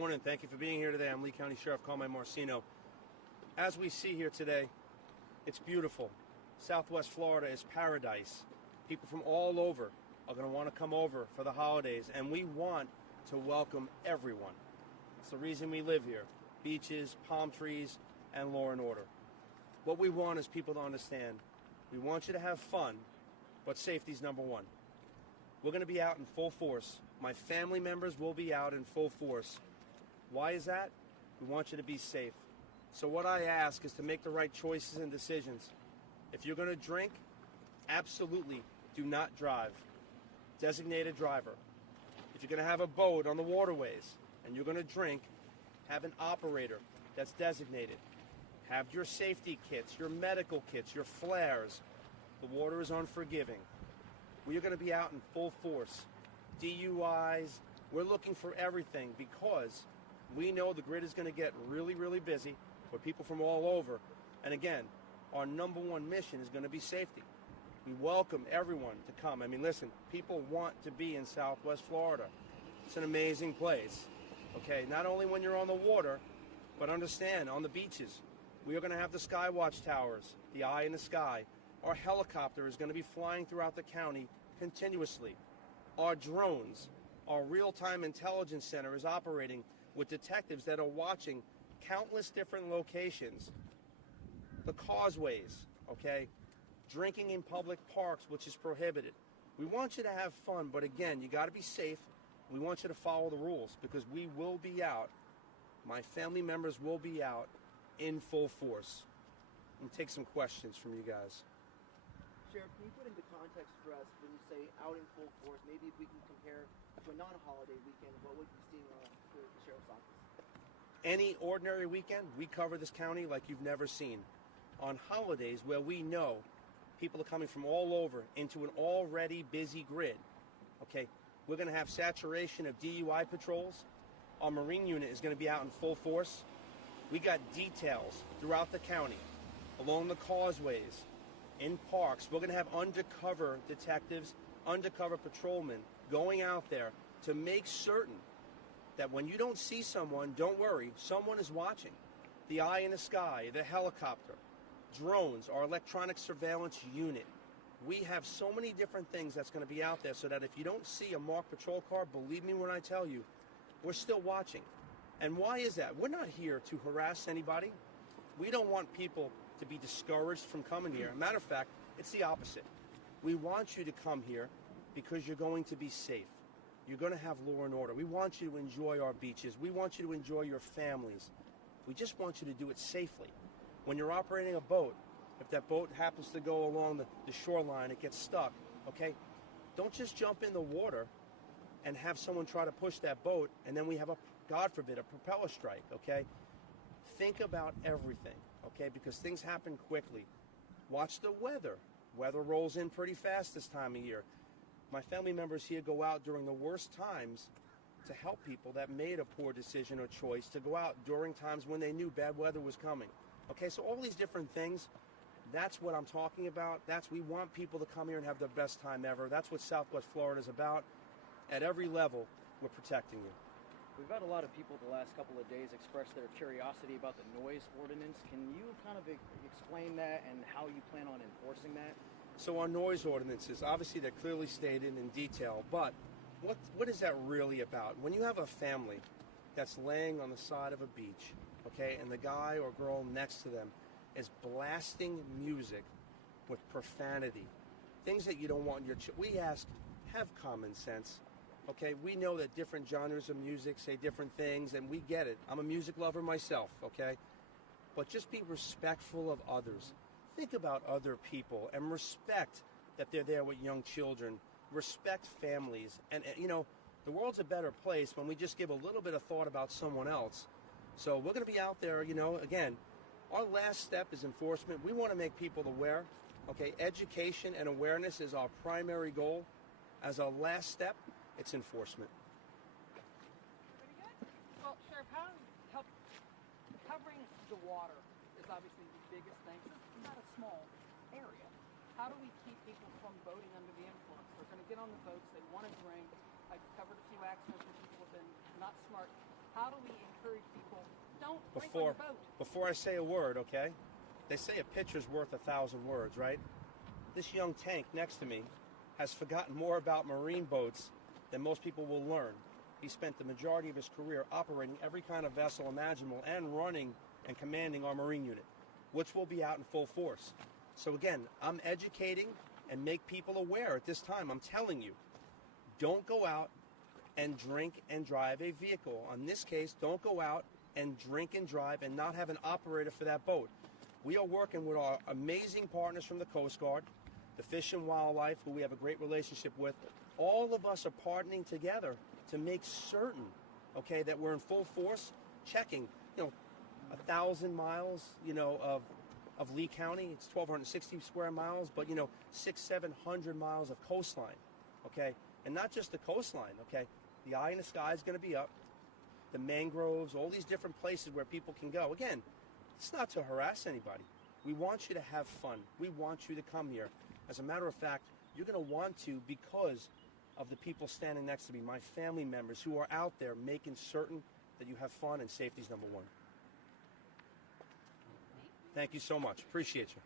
Morning. Thank you for being here today. I'm Lee County Sheriff Carmine Marceno. As we see here today, it's beautiful. Southwest Florida is paradise. People from all over are going to want to come over for the holidays, and we want to welcome everyone. It's the reason we live here. Beaches, palm trees, and law and order. What we want is people to understand. We want you to have fun, but safety's number one. We're going to be out in full force. My family members will be out in full force. Why is that? We want you to be safe. So what I ask is to make the right choices and decisions. If you're going to drink, absolutely do not drive. Designated driver. If you're going to have a boat on the waterways and you're going to drink, have an operator that's designated. Have your safety kits, your medical kits, your flares. The water is unforgiving. We are going to be out in full force. DUIs, we're looking for everything because we know the grid is going to get really, really busy with people from all over. And again, our number one mission is going to be safety. We welcome everyone to come. I mean, listen, people want to be in Southwest Florida. It's an amazing place. Okay, not only when you're on the water, but understand, on the beaches, we are going to have the Skywatch towers, the eye in the sky. Our helicopter is going to be flying throughout the county continuously. Our drones, our real-time intelligence center is operating with detectives that are watching countless different locations. The causeways, okay? Drinking in public parks, which is prohibited. We want you to have fun, but again, you got to be safe. We want you to follow the rules because we will be out. My family members will be out in full force. And take some questions from you guys. Sheriff, can you put into context for us when you say out in full force, maybe if we can compare to a non-holiday weekend, what would you see for the Sheriff's Office? Any ordinary weekend, we cover this county like you've never seen. On holidays where we know people are coming from all over into an already busy grid, okay, we're going to have saturation of DUI patrols. Our Marine unit is going to be out in full force. We got details throughout the county, along the causeways, in parks. We're going to have undercover detectives, undercover patrolmen going out there to make certain that when you don't see someone, don't worry, someone is watching. The eye in the sky, the helicopter, drones, our electronic surveillance unit. We have so many different things that's going to be out there so that if you don't see a marked patrol car, believe me when I tell you, we're still watching. And why is that? We're not here to harass anybody. We don't want people to be discouraged from coming here. Matter of fact, it's the opposite. We want you to come here because you're going to be safe. You're going to have law and order. We want you to enjoy our beaches. We want you to enjoy your families. We just want you to do it safely. When you're operating a boat, if that boat happens to go along the shoreline, it gets stuck, okay? Don't just jump in the water and have someone try to push that boat, and then we have, God forbid, a propeller strike, okay? Think about everything, okay? Because things happen quickly. Watch the weather. Weather rolls in pretty fast this time of year. My family members here go out during the worst times to help people that made a poor decision or choice to go out during times when they knew bad weather was coming. Okay, so all these different things, that's what I'm talking about. We want people to come here and have the best time ever. That's what Southwest Florida is about. At every level, we're protecting you. We've had a lot of people the last couple of days express their curiosity about the Noise Ordinance. Can you kind of explain that and how you plan on enforcing that? So our Noise Ordinances, obviously they're clearly stated in detail, but what is that really about? When you have a family that's laying on the side of a beach, okay, and the guy or girl next to them is blasting music with profanity, things that you don't want in your we ask, have common sense. Okay, we know that different genres of music say different things, and we get it. I'm a music lover myself, okay? But just be respectful of others. Think about other people and respect that they're there with young children. Respect families. And you know, the world's a better place when we just give a little bit of thought about someone else. So we're going to be out there, you know, again, our last step is enforcement. We want to make people aware, okay? Education and awareness is our primary goal. As a last step, it's enforcement. Pretty good. Well, Sheriff, covering the water is obviously the biggest thing. It's not a small area. How do we keep people from boating under the influence? They're going to get on the boats. They want to drink. I've covered a few accidents where people have been not smart How do we encourage people? Don't drink on your boat. Before I say a word, okay? They say a picture's worth 1,000 words, right? This young tank next to me has forgotten more about marine boats than most people will learn. He spent the majority of his career operating every kind of vessel imaginable and running and commanding our marine unit, which will be out in full force. So again, I'm educating and make people aware at this time. I'm telling you, don't go out and drink and drive a vehicle. In this case, don't go out and drink and drive and not have an operator for that boat. We are working with our amazing partners from the Coast Guard, the Fish and Wildlife, who we have a great relationship with. All of us are partnering together to make certain, okay, that we're in full force checking, 1,000 miles, of Lee County. It's 1,260 square miles, but, 600-700 miles of coastline, okay? And not just the coastline, okay? The eye in the sky is going to be up. The mangroves, all these different places where people can go. Again, it's not to harass anybody. We want you to have fun. We want you to come here. As a matter of fact, you're going to want to because of the people standing next to me, my family members who are out there making certain that you have fun, and safety is number one. Thank you so much. Appreciate you.